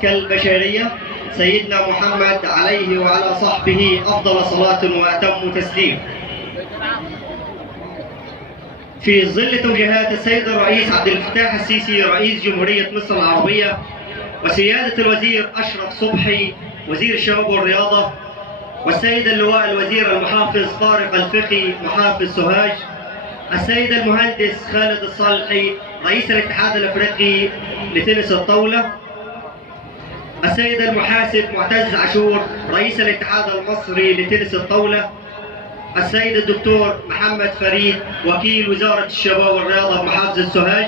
وأزكى البشرية سيدنا محمد عليه وعلى صحبه أفضل صلاة وأتم تسليم. في ظل توجيهات السيد الرئيس عبد الفتاح السيسي رئيس جمهورية مصر العربية وسيادة الوزير أشرف صبحي وزير الشباب والرياضة والسيد اللواء الوزير المحافظ طارق الفقي محافظ سوهاج، السيد المهندس خالد الصالحي رئيس الاتحاد الافريقي لتنس الطاولة، السيد المحاسب معتز عاشور رئيس الاتحاد المصري لتنس الطاولة، السيد الدكتور محمد فريد وكيل وزارة الشباب والرياضة بمحافظة سوهاج،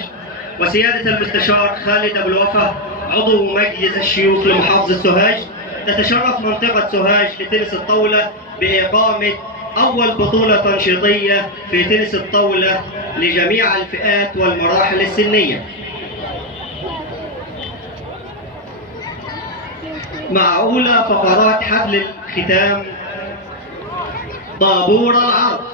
وسيادة المستشار خالد أبو الوفا عضو مجلس الشيوخ لمحافظة سوهاج. تتشرف منطقة سوهاج لتنس الطاولة بإقامة أول بطولة تنشيطية في تنس الطاولة لجميع الفئات والمراحل السنية، مع أولى فقرات حفل الختام طابور العرض.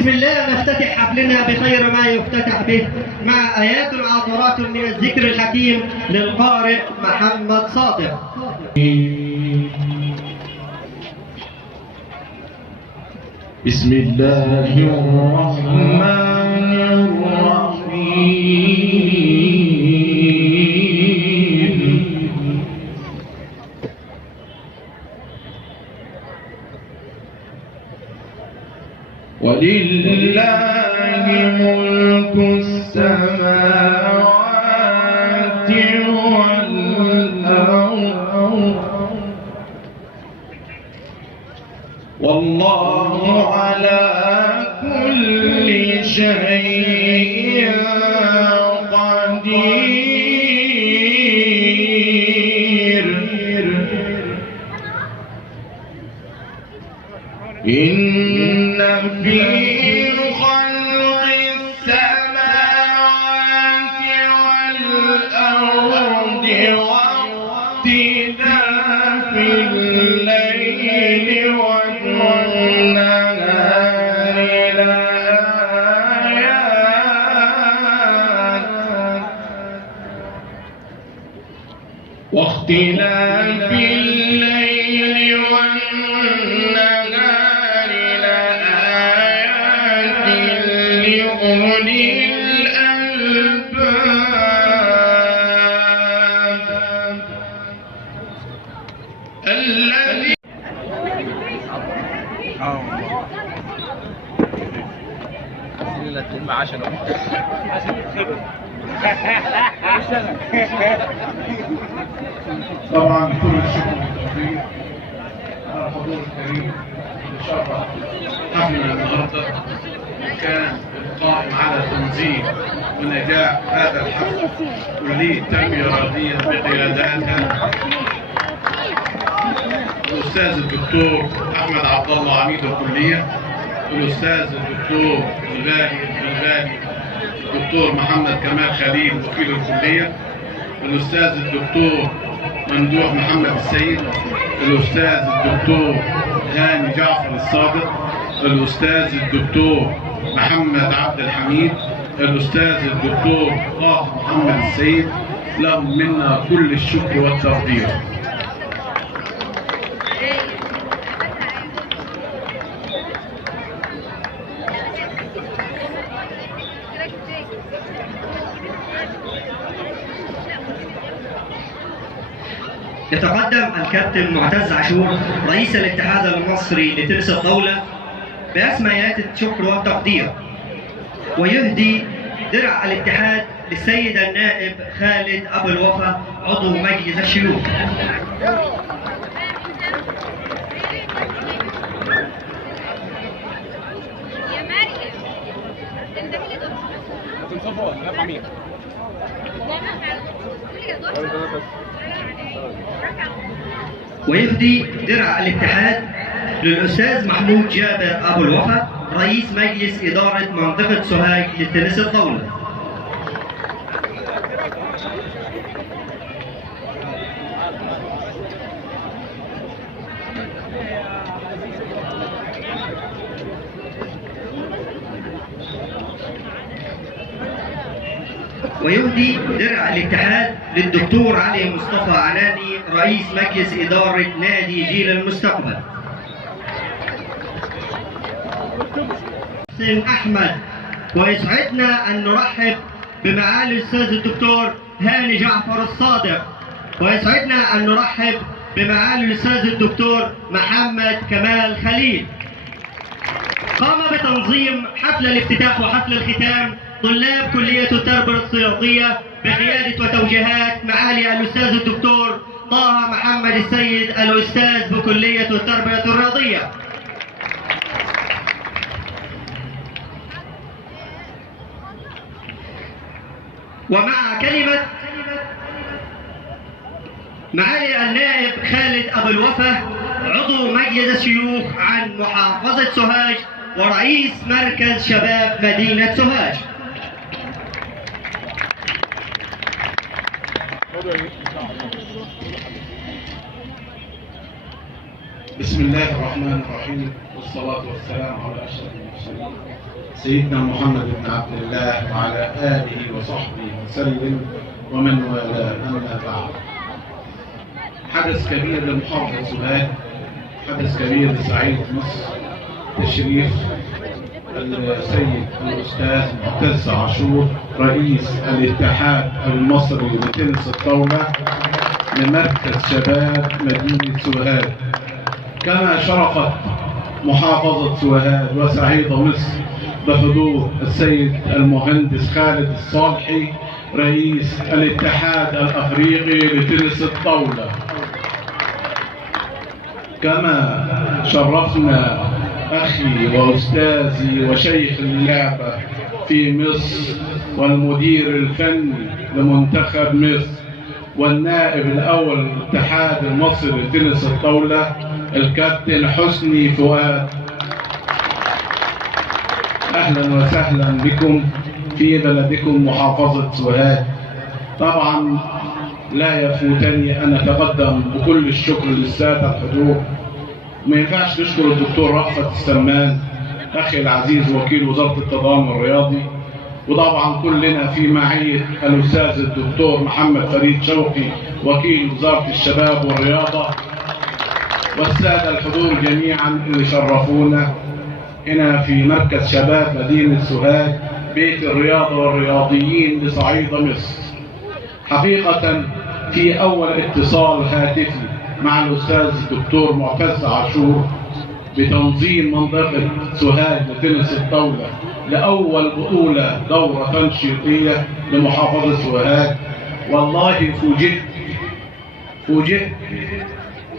بسم الله نفتتح حفلنا بخير ما يفتتح به مع آيات عطرات من الذكر الحكيم للقارئ محمد صادق. بسم الله الرحمن الرحيم. ولله ملك السماوات والأرض والله على كل شيء قدير. إن في خلق السماوات والأرض واختلاف الليل والنهار لآيات واختلاف الليل والنهار لآيات لأولي الألباب الذي طبعا كل الشكر والتوفيق على الحضور الكريم اللي شرف حفلنا النهارده كان القائم على تنظيم ونجاح هذا الحفل كلية التربية الرياضية بقياداتها الأستاذ الدكتور أحمد عبد الله عميد الكلية، الأستاذ الدكتور الغالي الدكتور محمد كمال خليل وكيل الكلية، الأستاذ الدكتور ممدوح محمد السيد، الأستاذ الدكتور هاني جعفر الصادق، الأستاذ الدكتور محمد عبد الحميد، الأستاذ الدكتور طه محمد السيد، لهم منا كل الشكر والتقدير. يتقدم الكابتن معتز عاشور رئيس الاتحاد المصري لتنس الطاولة بأسميات الشكر والتقدير، ويهدي درع الاتحاد للسيد النائب خالد أبو الوفا عضو مجلس الشيوخ. ويهدي درع الاتحاد للأستاذ محمود جابر أبو الوفا رئيس مجلس إدارة منطقة سوهاج للتنس الطاولة. ويهدي درع الاتحاد للدكتور علي مصطفى عناني رئيس مجلس إدارة نادي جيل المستقبل. حسين أحمد. ويسعدنا أن نرحب بمعالي الأستاذ الدكتور هاني جعفر الصادق، ويسعدنا أن نرحب بمعالي الأستاذ الدكتور محمد كمال خليل. قام بتنظيم حفل الافتتاح وحفل الختام طلاب كلية التربية الرياضية بقيادة وتوجيهات معالي الأستاذ الدكتور طه محمد السيد الأستاذ بكلية التربية الرياضية. ومع كلمة معالي النائب خالد أبو الوفا عضو مجلس الشيوخ عن محافظة سوهاج ورئيس مركز شباب مدينة سوهاج. بسم الله الرحمن الرحيم والصلاة والسلام على أشرف المرسلين سيدنا محمد بن عبد الله وعلى آله وصحبه وسلم ومن والاه، أما بعد. حدث كبير لمحافظة سوهاج، حدث كبير لصعيد مصر، تشريف السيد الأستاذ معتز عاشور رئيس الاتحاد المصري لتنس الطاولة لمركز شباب مدينة سوهاج، كما شرفت محافظة سوهاج وصعيد مصر بحضور السيد المهندس خالد الصالحي رئيس الاتحاد الأفريقي لتنس الطاولة. كما شرفنا أخي وأستاذي وشيخ اللعبة في مصر والمدير الفني لمنتخب مصر والنائب الأول للاتحاد المصري لتنس الطاولة الكابتن حسني فؤاد. أهلا وسهلا بكم في بلدكم محافظة سوهاج. طبعا لا يفوتني أن أتقدم بكل الشكر للسادة الحضور. ما ينفعش نشكر الدكتور رأفت السمان أخي العزيز وكيل وزارة التضامن الرياضي، وطبعا كلنا في معية الأستاذ الدكتور محمد فريد شوقي وكيل وزارة الشباب والرياضة، والسادة الحضور جميعا اللي شرفونا هنا في مركز شباب مدينة سوهاج بيت الرياضة والرياضيين لصعيد مصر. حقيقة في أول اتصال هاتفي مع الأستاذ الدكتور معتز عاشور بتنظيم منطقة سوهاج لتنس الطاولة لأول بطولة دورة تنشيطية لمحافظة سوهاج، والله فوجئت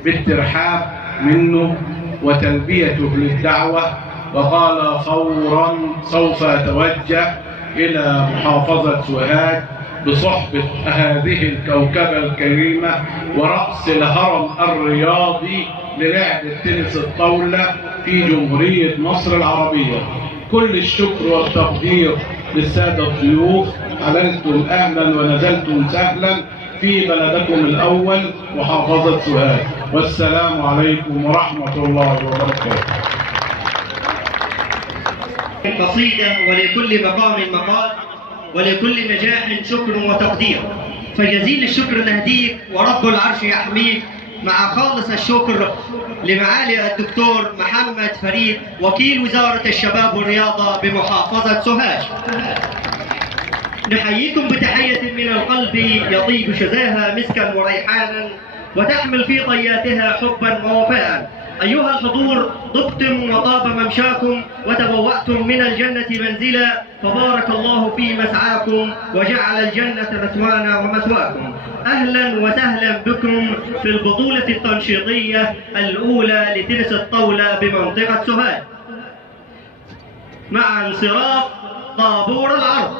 بالترحاب منه وتلبيته للدعوة، وقال فورا سوف أتوجه إلى محافظة سوهاج بصحبة هذه الكوكبة الكريمة ورأس الهرم الرياضي للعب تنس الطاولة في جمهورية مصر العربية. كل الشكر والتقدير للسادة الضيوف، حللتم أهلا ونزلتم سهلا في بلدكم الأول محافظة سوهاج، والسلام عليكم ورحمة الله وبركاته. قصيدة ولكل مقام مقال ولكل نجاح شكر وتقدير، فجزيل الشكر نهديك ورب العرش يحميك، مع خالص الشكر لمعالي الدكتور محمد فريد وكيل وزارة الشباب والرياضة بمحافظة سوهاج. نحييكم بتحية من القلب يطيب شذاها مسكا وريحانا وتحمل في طياتها حبا ووفاء. أيها الحضور، طبتم وطاب ممشاكم وتبوأتم من الجنة منزلا، فبارك الله في مسعاكم وجعل الجنة مثوانا ومثواكم. أهلا وسهلا بكم في البطولة التنشيطية الأولى لتنس الطاولة بمنطقة سوهاج، مع انصراف طابور العرض.